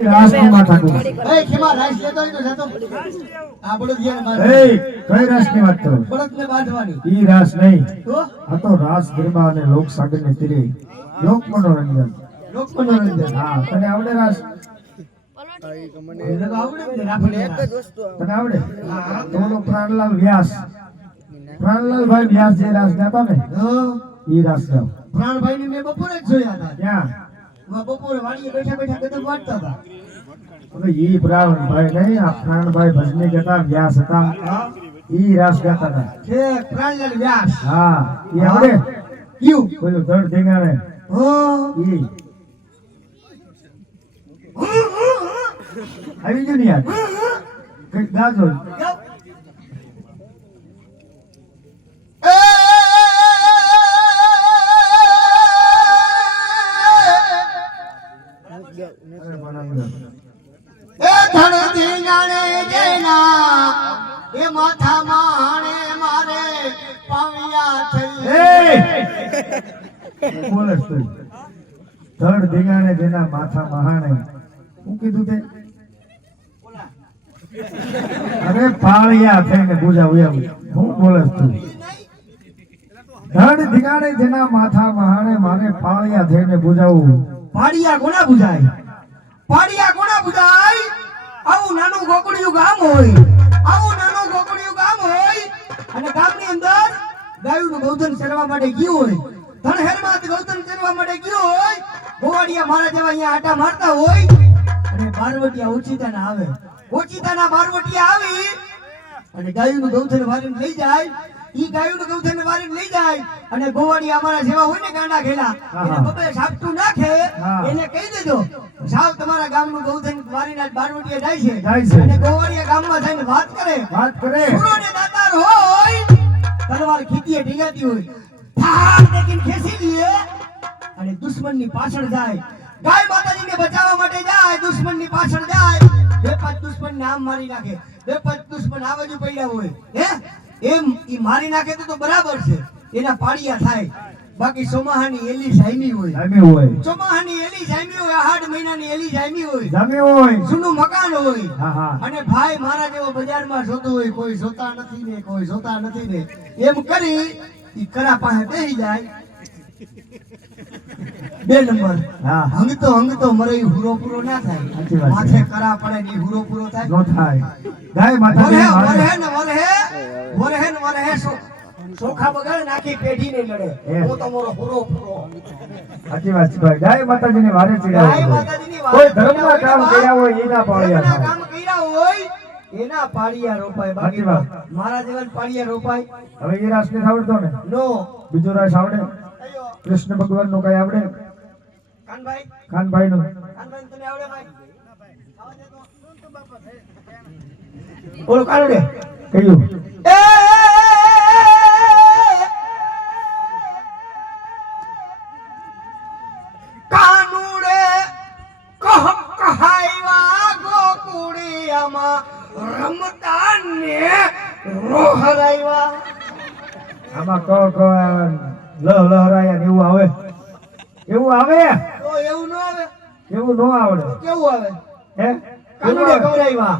રાસ ની વાત ઠાકુર એ ખેમા રાસ લેતો હોય તો જતો આ બળદ યાર માર એ કઈ રાસ ની વાત કરો બળદ ને બાંધવાની ઈ રાસ નહીં તો આ તો રાસ ગરબા અને લોક સાગર ને તીરે લોક મનોરંજન લોક મનોરંજન હા તને આવડે રાસ એને તો આવડે ને રાખને તને આવડે હા તો ઓલો પ્રાણલાલ વ્યાસ પ્રાણલાલભાઈ વ્યાસ જે રાસ ગાતા ને ઈ રાસ ગાવ પ્રાણભાઈ ને મેં બપોરે જ જોયા હતા ક્યાં બપોરે વાડીએ બેઠા બેઠા ગદમ વાંચતા હતા હવે ઈ પ્રાણભાઈ નહીં આ પ્રાણભાઈ ભજની ગાતા વ્યાસ હતા ઈ રાસ ગાતા હતા છે પ્રાણલાલ વ્યાસ હા ઈ આવડે ક્યું બોલો ધડ ધીંગાણે હો ઈ આવી ગયું ને યાર કઈક ગાજો એ ધડ ધીંગાણે જેના એ માથા માણે મારે પાવિયા થઈ બોલે તું ધડ ધીંગાણે જેના માથા મહાણે શું કીધું તે અરે પાળિયા થઈને બુજાવું એમ શું બોલે તું ધડ ધીંગાણે જેના માથા મહાણે મારે પાળિયા થઈને બુજાવું પાડિયા કોના બુજાય પાડિયા કોના બુજાય આવું નાનું ગોકળિયું ગામ હોય આવું નાનું ગોકળિયું ગામ હોય અને ગામની અંદર ગાયુંનું ગૌધન ચરવા માટે ગયું હોય ધણહેરમાં ગૌધન ચરવા માટે ગયું હોય ગોવાડિયા મારા જેવા અહીંયા આટા મારતા હોય અને બારવટિયા ઓચિતાના આવે ઓચિતાના બારવટિયા આવી અને ગાયુંનું ગૌધન વારીને લઈ જાય ઈ ગાયુંનું ગૌધન વારીને લઈ જાય અને ગોવાડિયા અમારા જેવા હોય ને ગાંડા ઘેલા એને બબે સાપટું નાખે એને કહી દેજો સાવ તમારા ગામનું ગૌધન વારીને બારવટિયા જાય છે અને ગોવાડિયા ગામમાં જઈને વાત કરે સુરોને દાતાર હોય તલવાર ખીતીએ ઢીગાતી હોય થાળ દેખીને ખેંચી લે અને દુશ્મનની પાછળ જાય ગાય માતાજીને બચાવવા માટે જાય દુશ્મનની પાછળ જાય બે પાંચ દુશ્મનને આમ મારી નાખે બે પાંચ દુશ્મન આ બાજુ પડ્યા હોય હે એમ ઈ મારી નાખે તો બરાબર છે એના પાડિયા થાય બાકી સોમાહાની એલી જામી હોય સોમાહાની એલી જામી હોય 8 મહિનાની એલી જામી હોય જૂનું મકાન હોય અને ભાઈ મારા જેવો બજારમાં જોતો હોય કોઈ જોતા નથી ને કોઈ જોતા નથી ને એમ કરી ઈ કરા પાસે બેહી જાય 2 નંબર હંગતો મરે હુરો પૂરો ના થાય માથે કરા પડે ની હુરો પૂરો થાય નો થાય ગાય માતા વરહે સોખા બગાડ નાખી પેઢી ને લડે હું તમારો હુરો પૂરો સાચી વાત છે ભાઈ ગાય માતાજીની વારે ચડાવે ગાય માતાજીની વારે કોઈ ધર્મના કામ કર્યા હોય એના પાળિયા કામ કર્યા હોય એના પાળિયા રોપાય બાકી મારા જેવા પાળિયા રોપાય હવે એ રાસ ને આવડતો ને નો બીજો રાસ આવડે કૃષ્ણ ભગવાન નો કઈ આવડે ખાનભાઈ નું તને આવડે ભાઈ બોલો કાનુડે કયું કાનુડે કહાઈવા ગોકુળિયામાં રમતા ને રોહરાઈવા આમાં ક લહરાયા એવું આવે એવું આવે તો એવું ન આવે એવું ન આવડે કેવું આવે હે કાનુડે કવરાઈવા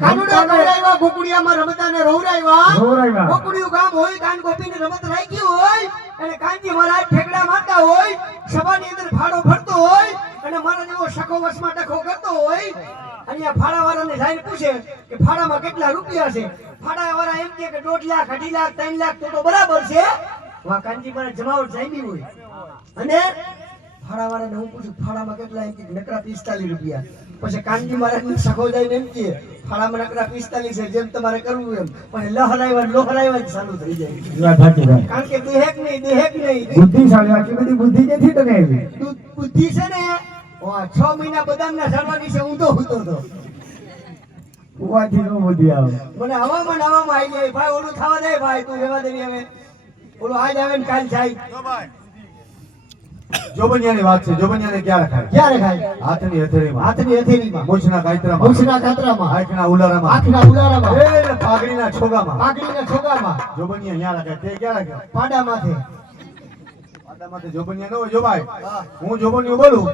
કાનુડે કવરાઈવા ગોકુળિયામાં રમતા ને રોહરાઈવા ગોકુળિયું ગામ હોય કાન ગોપીને રમત રાખી હોય અને કાનજી મહારાજ ઠેકડા મારતા હોય સભાની અંદર ફાળો ફરતો હોય અને મારા જેવો સખો વસમાં ટખો કરતો હોય અને આ ફાળાવાળાને જઈને પૂછે કે ફાળામાં કેટલા રૂપિયા છે ફાળાવાળા એમ કે 1.5 લાખ 2.5 લાખ 3 લાખ તો બરાબર છે વા કાનજી મહારાજ જમાવટ જામી હોય અને ફાળાવાળાને હું પૂછું ફાળામાં કેટલા એમ કે નકરા 45 રૂપિયા પછી કાનજી મહારાજને સખો જઈને એમ કે ફાળામાં નકરા 45 છે જેમ તમારે કરવું એમ પણ લોહરાઈવા જ ચાલુ થઈ જાય કારણ કે દેહેક નહીં બુદ્ધિશાળી આટલી બધી બુદ્ધિ નથી તને આવી બુદ્ધિ છે ને 6 મહિના બદામના ઝાડવાની છે ઊંધો હતો ઉવાથી નો બુદ્ધિ આવે મને હવામાં આવી જાય ભાઈ ઓલું થવા દે ભાઈ તું રહેવા દે હવે ઓલું આજ આવે ને કાલ જાય જોબનિયાની વાત છે જોબનિયાને ક્યાં રખાય હાથની હથેળીમાં મૂછના કાતરામાં આંખના ઉલારામાં એ પાઘડીના છોગામાં જોબનિયા ન્યા રખાય તે ક્યાં રખાય પાડામાંથી જોબનિયા ન હોય જો ભાઈ હું જોબનિયો બોલું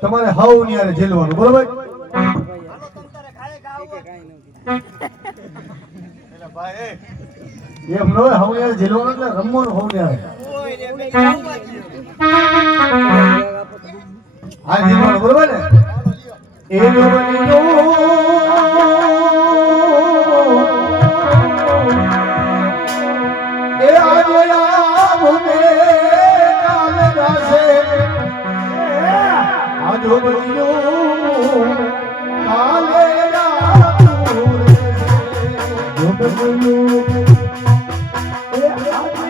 તમારે હાવ ની હારે ઝેલવાનું, બરોબર? એમ ન હોય, હાવ ની હારે ઝેલવાનું એટલે રમવાનું હાવ ની હારે. આ ઝેલવાનું, બરોબર ને? એ જોબનિયો એ આજે આમને કાલે જાશે. આ જોબનિયો કાલે જાતું રહેશે. જોબનિયો એ આજે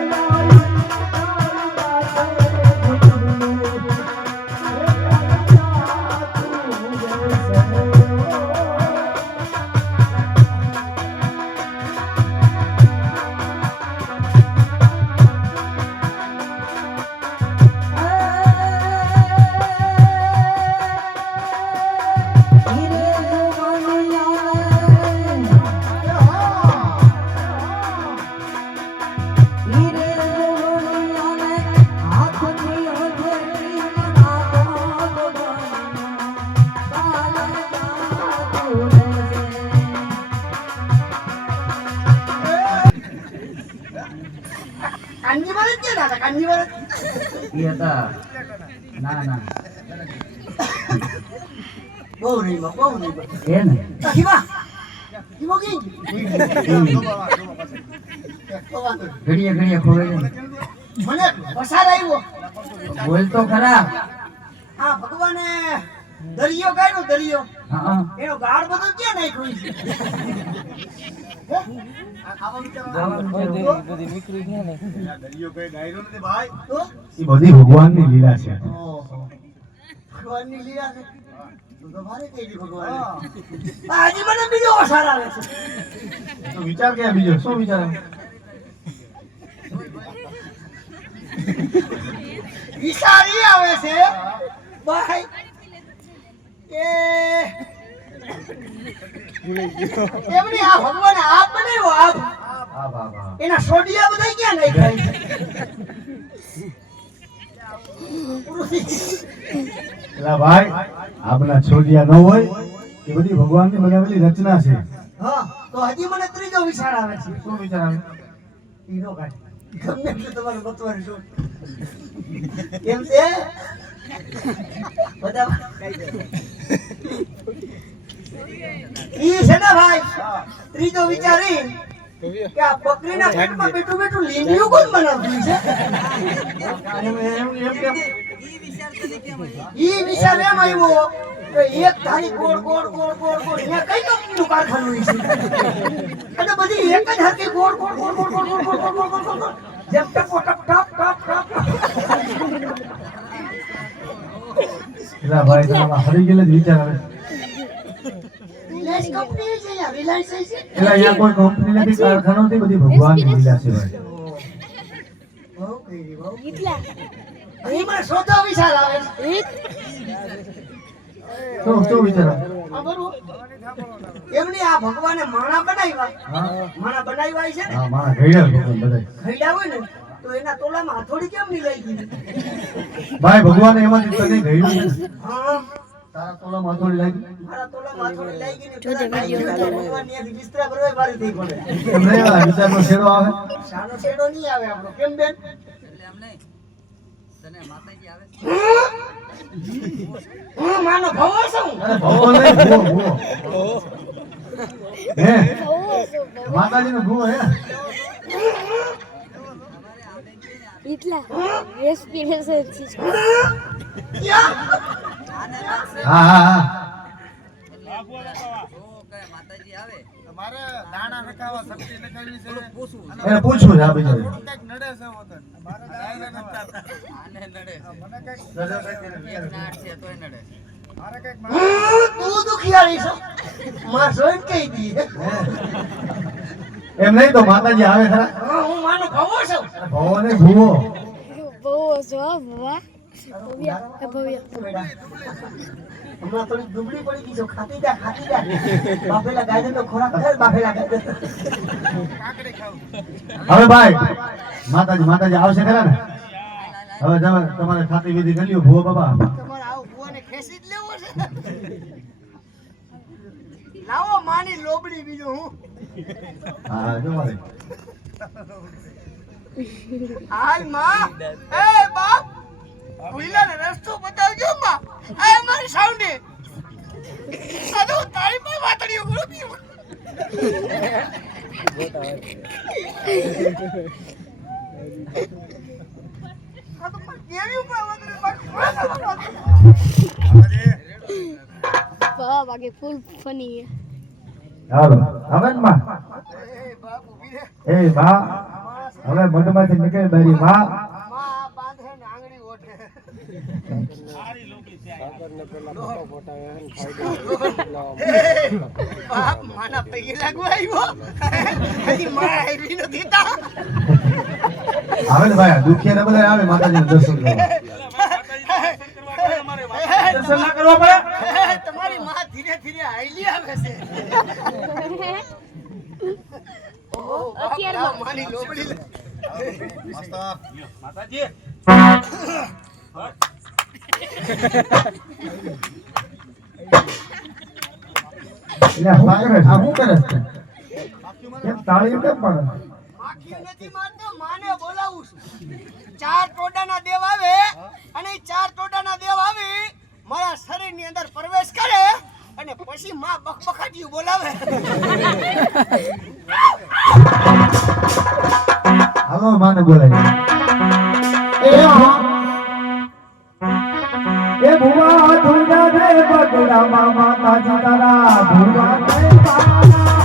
ના ના બહુ નહીં બહુ નહીં એ ને હિવા હિવો ગઈ ઘડીએ ઘડીએ ખોવે મને પસાર આવ્યો બોલ તો ખરા. હા ભગવાને દરિયો કાઢ્યો દરિયો હા એનો ગાળ બધો ક્યાં નાખ્યો તો એ બધી ભગવાનની લીલા છે. ભગવાનની લીલા છે તું તો મારે કઈ દી ભગવાન આજે મને બીજો પસાર આવે છે તો વિચાર કે બીજો શું વિચાર આવે? વિચારી આવે છે ભાઈ કે એમની આ ભગવાને આપ બનાવ્યો આપ હા બાબા. એના સોડિયા બધા ક્યાં નાખ્યા એલા ભાઈ આપણા છોડિયા ન હોય એ બધી ભગવાનની બનાવેલી રચના છે. હા તો હજી મને ત્રીજો વિચાર આવે છે શું વિચાર આવે? ઈનો કાઢ ગમે એટલે તમારે બતવાનું શું કેમ છે બધા ઈ છે ને ભાઈ ત્રીજો વિચારી કે આ બકરીના પેટમાં બેઠું બેઠું લીંબિયું કોણ બનાવતું છે ઈ વિચાર એમ આવ્યો કે એક ધારી ગોળ ગોળ ગોળ ગોળ ગોળ અહીંયા કઈ કંપનીનું કારખાનું છે અને બધી એક જ હરકી ગોળ ગોળ ગોળ ગોળ ગોળ ગોળ ગોળ ગોળ ગોળ ગોળ જેમ ટપો ટપ ટપ ટપ ટપ એલા ભાઈ તમારા હરી ગયેલા જ વિચાર આવે. રિલાયન્સ કંપની છે યાર રિલાયન્સ છે એલા અહીંયા કોઈ કંપની નથી, કારખાનો નથી, બધી ભગવાનની લીલા છે ભાઈ. બહુ કઈ બહુ અહીં મને સોચો વિચાર આવે છે શું વિચાર આવે? આ બરોબર એમની આ ભગવાને માણા બનાવ્યા હા માણા બનાવ્યા છે ને હા મારા ઘડિયાળ ભગવાન બધા. ખઈડા હોય ને તો એના તોલામાં હથોડી કેમ નહીં લઈ ગઈ ભાઈ ભગવાને એમાંથી તને ઘડિયાળ છે ને? હા તારા તોલામાં હથોડી લાગી? મારા તોલામાં હથોડી લઈ ગઈ ને પેલા ભગવાનની આથી બિસ્તરા ભરવાય મારી થઈ પડે એમને આ વિચારનો છેડો આવે. સાનો શેડો નહીં આવે આપણો કેમ બેન હું માનો ભવો છું અરે ભગવો નહીં, ભૂવો, ભૂવો. હે માતાજીનો ભૂવો હે. इतला रेस्पिरेशन चीज ક્યાં હા હા હા એને પૂછવું છે આ બિચારે. તું દુખિયાળી છો માં જોઈને કહી દી એમ નહીં તો માતાજી આવે ખરા? હું માનો ભવો છું ભવો ને ભૂવો. બહુ જો વાહ ભવ્ય હમણાં થોડી દુબળી પડી ગઈ છો ખાતી જા બાફેલા ગાજર નો ખોરાક કર બાફેલા ગાજર હવે ભાઈ માતાજી આવશે ખરા ને? હવે તમારે ખાતી વિધિ કરી લ્યો ભૂવો બાબા. તમારે આવું ભુવાને ખેંચી જ લાવો માની લોબડી બીજું હું હા જો મારે હાલ માં એ બાપ ભૂલાને રસ્તો બતાવજો માં આ મારી સાઉન્ડે સાદો તારી પર વાતડીઓ ગુરુ આ તો પણ કેવી ઉપર બા બાકી ફૂલ ફની હાલો હવે ને માં એ બાપ ઊભી રે એ માં હવે મધમાંથી નીકળી બારી માં માં બાંધે ને આંગળી ઓઠે બાપ માના પગે લાગવા આવ્યો હજી માં આવી નથી તા આવે ને ભાઈ દુખિયા ને બધા આવે માતાજીના દર્શન કરવા દર્શન ના કરવા પડે તમારી માં ધીરે ધીરે હાઈલી આવે છે અત્યારમાં. માની લોબડી લે. એટલે હું કરે આ હું કરે કેમ તાળીઓ કેમ પડે માખી નથી મારતો, માને બોલાવું છું. 4 ટોડાના દેવ આવે અને ઈ 4 ટોડાના દેવ આવી મારા શરીરની અંદર પ્રવેશ કરે અને પછી માં બકબકાટીયું બોલાવે. હાલો માને બોલાય એ ભુવા ધુના રે બગડા મામા તાજી તારા ભુવા રે પાના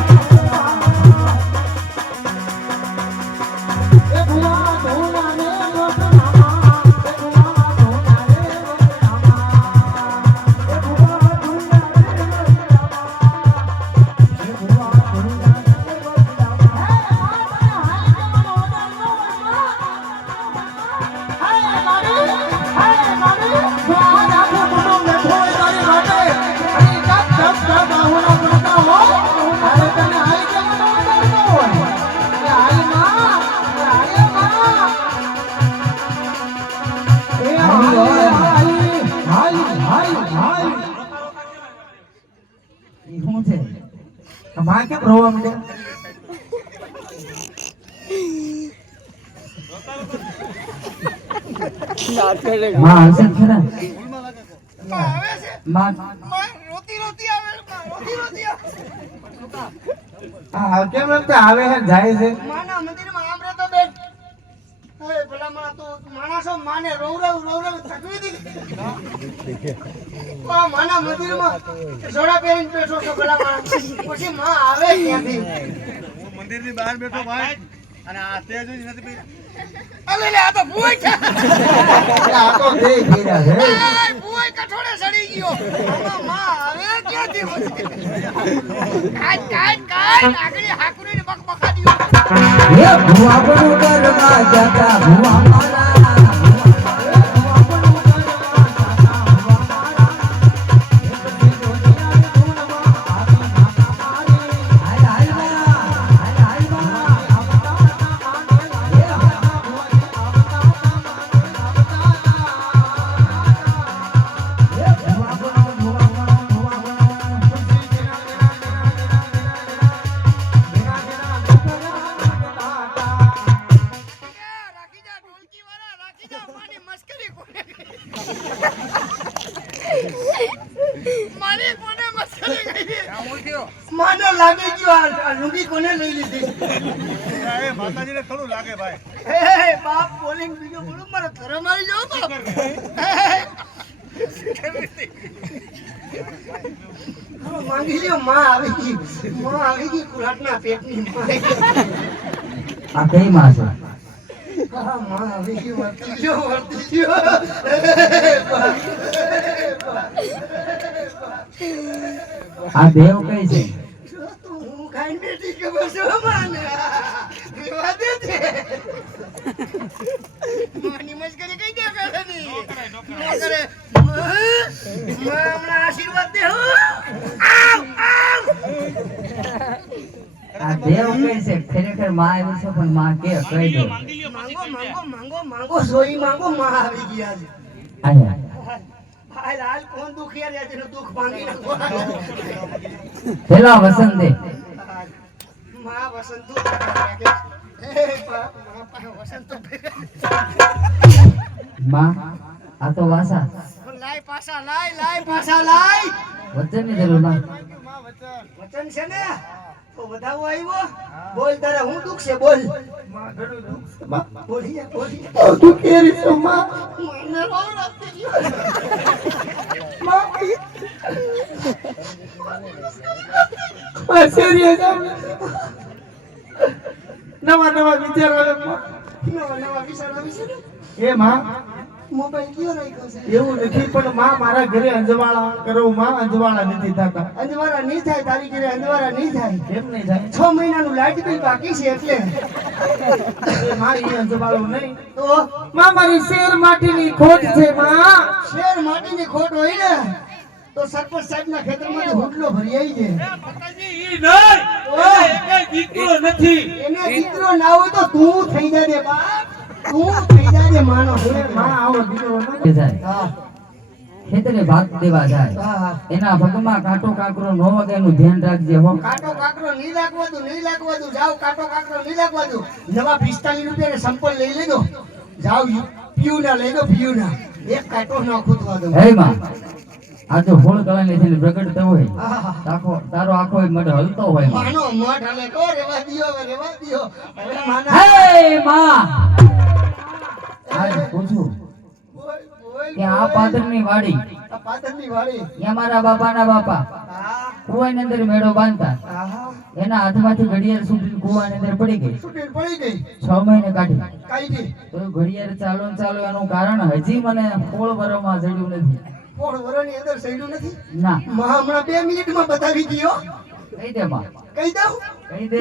એ ભુવા ધુના રે બગડા મામા એ ભુવા ધુના રે બગડા મામા એ ભુવા ધુના રે બગડા મામા એ ભુવા ધુના રે બગડા માં કેમ રોવા માંડ્યા માં હશે ખરા આવે છે માં માં રોતી રોતી આવે, માં રોતી રોતી આવે. આ કેમ એમ તો આવે છે જાય છે માના મંદિરમાં આમ રહેતો બેન. એ ભલા માણા તો માણસો માને રોવરાવ તકવી દીધી. આ માના મંદિરમાં જોડા પહેરીને બેઠો છો ભલા માણસ. પછી માં આવે ક્યાંથી? મંદિરની બહાર બેઠો ભાઈ અને આ સ્ટેજ જ નથી પી અલે લે, આ તો ભૂઈ છે. આ તો દેઈ ગીરા છે એ ભૂઈ કઠોળે સડી ગયો. આમાં માં આવે ક્યાંથી? કાઈ આગળ હાકુરીને બકબકા દીયો. એ ભુવા પણ કરવા જતા ભુવા મારા રાખી જા ઢોલકી વાળા, રાખી જા. માની મસ્કરી કોને કરી? માની કોને મસ્કરી કરી? માને લાગી ગયો આ લુંગી કોને લઈ લીધી? એ માતાજીને થોડું લાગે ભાઈ એ બાપ બોલિંગ બીજો બોલું મારો ધર્મ આવી જાવ તો. માંગી લ્યો, માં આવી ગઈ. માં આવી ગઈ કુરાટના પેટની માં. આ કઈ માં છે હા, માં આવી ગઈ. વર્તી ગયો. આ દેવ કઈ છે હું ખાઈને બેઠી કે બસ માને રેવા દે છે. માની મસ્કરી કઈ દે કરે ની નો કરે. માં હમણાં આશીર્વાદ દે હો. આવ આવ. આ દેવ કઈ છે ખરેખર માં આવી છે પણ માં કે કહી દો માંગો સોઈ માંગો, માં આવી ગયા છે. આયા હાલ હાલ કોણ દુખિયા રહ્યા છે દુખ ભાંગી નાખો પેલા વસંતે માં વસંત તું એ બાપ માં વસંત તો માં આ તો વાસા લાય પાછા લાય પાછા લાય વચનની જરૂર માં વચન છે ને તો વધાવો આવ્યો બોલ તારે હું દુખ છે બોલ માં ઘણું દુખ બોલીએ તું કેરી છો માં મને રોવ નથી માં સિરિયસ નવા વિચાર આવે માં નવા વિચાર આવી છે ને એ માં મોબાઈલ કયો રાખ્યો છે એવું નથી પણ માં મારા ઘરે અંજવાળા કરો માં અંજવાળા નથી થતા અંજવારા નહીં થાય તારી ઘરે અંજવારા નહીં થાય કેમ નહીં થાય 6 મહિનાનું લાઈટ બિલ બાકી છે એટલે એ મારી અંજવાળો નહીં તો માં મારી શેર માટીની ખોટ છે માં શેર માટીની ખોટ હોય ને તો સરપંચ સાહેબના ખેતરમાંથી હુડલો ભરી આવી જાય એને દીકરો ના હોય તો તું થઈ જા ને બાપ તું થઈ જા ને માનો માં આવો દીકરો ન જાય હા ખેતરે ભાગ દેવા જાય હા એના ભગમાં કાંટો કાંકરો ન વાગે એનું ધ્યાન રાખજે હો કાંટો કાકરો નહીં લાગવા દઉં જાવ કાંટો કાકરો નહીં લાગવા દઉં નવા 45 રૂપિયાના સંપલ લઈ લેજો જાવ પીયુના લઈ લો પીયુના એક કાંટો ન ખૂતવા દઉં હે માં આ જો હોળ ગળાને થઈને પ્રગટતો હોય આહા. તારો આખો મઢ હલતો હોય માં. માનો મોઢ હલે તો રેવા દિયો હવે માના હે માં આજ પૂછું બોલ બોલ કે આ પાદરની વાડી આ પાદરની વાડી એ મારા બાપાના બાપા હા કુવાની અંદર મેળો બાંધતા આહા એના હાથમાંથી ઘડિયાળ છૂટીને કુવાની અંદર પડી ગઈ છૂટી પડી ગઈ 6 મહિને કાઢી કાઈ તો એ ઘડિયાળ ચાલો ને ચાલો એનું કારણ હજી મને 16 વર્ષમાં જડ્યું નથી કોણ વરોની અંદર સૈડું નથી ના માં હમણાં 2 મિનિટમાં બતાવી ગયો કહી દે માં કહી દઉં કહી દે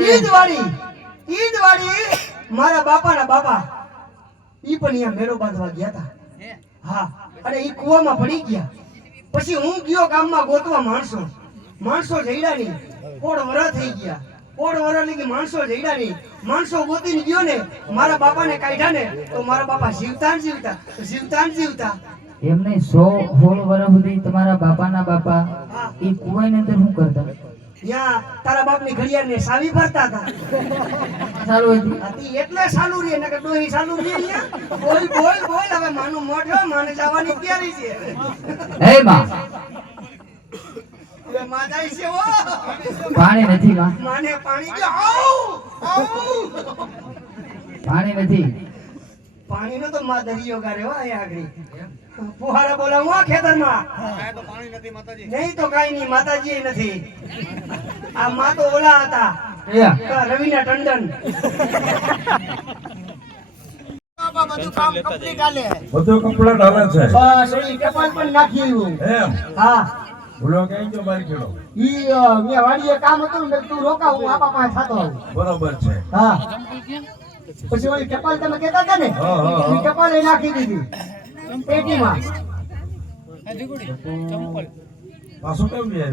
ઈદ વાળી મારા બાપાના બાપા ઈ પણ અહીંયા મેળો બાંધવા ગયા હતા હા અને ઈ કુવામાં પડી ગયા પછી હું ગયો ગામમાં ગોતવા માણસો જઈડા નહીં કોડ વરા થઈ ગયા કોડ વરા લઈ માણસો જઈડા નહીં માણસો ગોતીને ગયો ને મારા બાપાને કાઢ્યા ને તો મારા બાપા જીવતા એમ નહીં 16 વર્ષ સુધી તમારા બાપાના બાપા હા એ કુવાની અંદર શું કરતા ત્યાં તારા બાપની ઘડિયાળને સાવી ભરતા હતા સારું હતું હતી એટલે સાલું રે નકર ડોહી સાલું રે અહીંયા બોલ હવે માનું મોઢો માને જવાની તૈયારી છે હે માં હવે માં જાય છે ઓ પાણી નથી માં માને પાણી જો આવ પાણી નથી પાણીનો તો માં દરિયો ગારે હો અહીંયા આગળ ફુહારા બોલાવું આ ખેતરમાં નહીં તો કાઈ નહીં માતાજી નથી આ માં તો ઓલા હતા રવિના ટંડન બધું કામ કમ્પ્લીટ હાલે બધું કમ્પ્લીટ હાલે છે બસ એ ટપાલ પણ નાખી આવ્યું એમ હા ભૂલો કઈ ગયો બારી ખેડો ઈ મે વાડીએ કામ હતું ને તું રોકા હું આપા પાસે થાતો આવું બરોબર છે હા પછી ઓલી ટપાલ તમે કહેતા હતા ને હા, હા, હા. ઈ ટપાલ એ નાખી દીધી પેટીમાં પાછું કેમ લે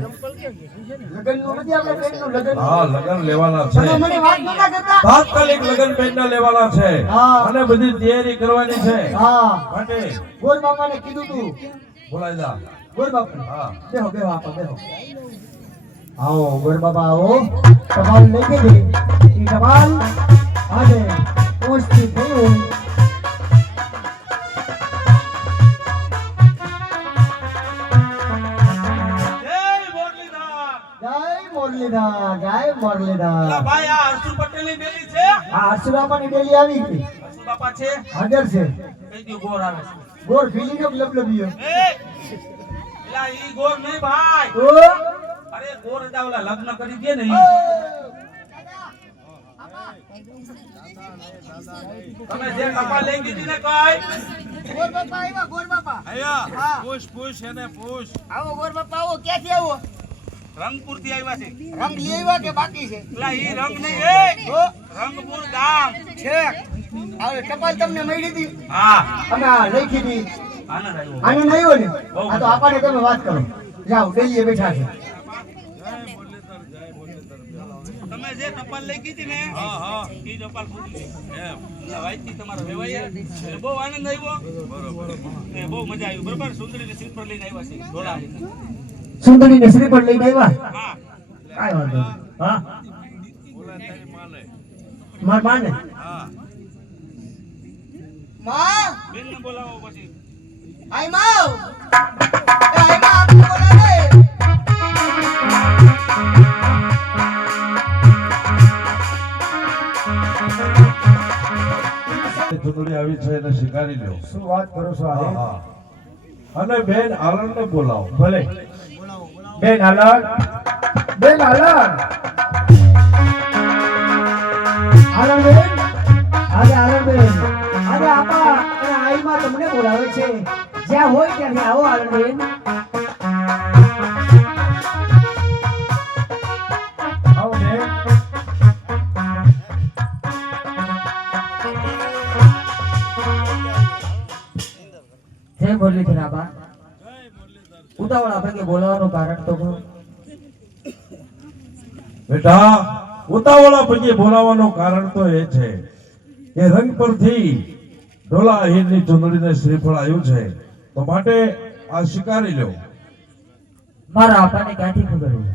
લગનનું નથી આપણે પેટનું લગન હા લગન લેવાના છે તમે મને વાત નતા કરતા તાત્કાલિક લગન પેટના લેવાના છે હા. અને બધી તૈયારી કરવાની છે હા માટે ગોર બાપાને કીધું તું બોલાઈ જા ગોર બાપા હા બેહો આપા બેહો આવો ગોર બાપા આવો ટપાલ લઈ ગઈ ઈ ટપાલ આજે પહોંચતી થયું જય મોરલીધર ભાઈ આ હર્ષુ પટેલની ડેલી છે આ હર્ષુરામાની ડેલી આવી ગઈ હર્ષુ બાપા છે હાજર છે કઈ દી ગોર આવે ગોર ફીલીનો લબલબિયો એલા ઈ ગોર નહીં ભાઈ તો અરે ગોર હતા ઓલા લગ્ન કરી દે ને ઈ. તમે જે કપા લઈ ગઈ હતી ને કઈ ગોર બાપા આવ્યા ગોર બાપા આયા પૂછ એને પૂછ આવો ગોર બાપા આવો ક્યાંથી આવો રંગપુર થી આવ્યા છે રંગ લઈ આવ્યા કે બાકી છે એલા ઈ રંગ નહીં એ રંગપુર ગામ છે હવે ટપાલ તમને મળી હતી હા અમે આ લખી હતી આનંદ આવ્યો આને નહીં હોય ને આ તો આપણને તમે વાત કરો જાઓ ડેલીએ બેઠા છે તમે જે ઓપાલ લઈ ગઈ હતી ને ઈ જ ઓપાલ ફૂટી ગઈ એમ વાઈથી તમારો વેવાય એટલે બહુ આનંદ આવ્યો બરોબર એ બહુ મજા આવી બરોબર સુંદરીને શ્રીફળ લઈને આવ્યા છે ઢોલા સુંદરીને શ્રીફળ લઈને આવ્યા હા કાઈ વાંધો નહીં. હા બોલા તારી માલે માર માને હા માં બેનને બોલાવો પછી આઈ માં આઈ માં આપને બોલાવે ચુંદડી આવી છે એને સ્વીકારી લ્યો શું વાત કરો છો હા, આ હા. અને બેન આનંદને બોલાવો ભલે બેન હાલર બેન હાલર હાલર બેન આજે હાલર બેન આજે આપા અને આઈમાં તમને બોલાવે છે જ્યાં હોય ત્યાંથી આવો હાલર બેન આવો બેન જય મુરલીધર આબા ઉતાવળા ભાગે બોલાવવાનું કારણ તો કહો. બેટા ઉતાવળા પૈકી બોલાવવાનું કારણ તો એ છે કે રંગ પરથી ઢોલા અહીરની ચુંદડીને શ્રીફળ આવ્યું છે તો માટે આ સ્વીકારી લ્યો મારા આપાને ક્યાંથી ખબર હોય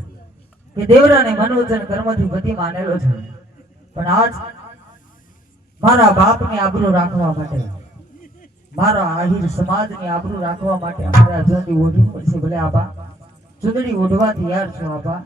કે દેવરાને મનોવચન કર્મથી પતિ માનેલો છે પણ આજ મારા બાપની આબરૂ રાખવા માટે મારા આહિર સમાજની આબરૂ રાખવા માટે અમારે આ ચુંદડી ઓઢવી પડશે ભલે આબા ચુંદડી ઓઢવા તૈયાર છો આબા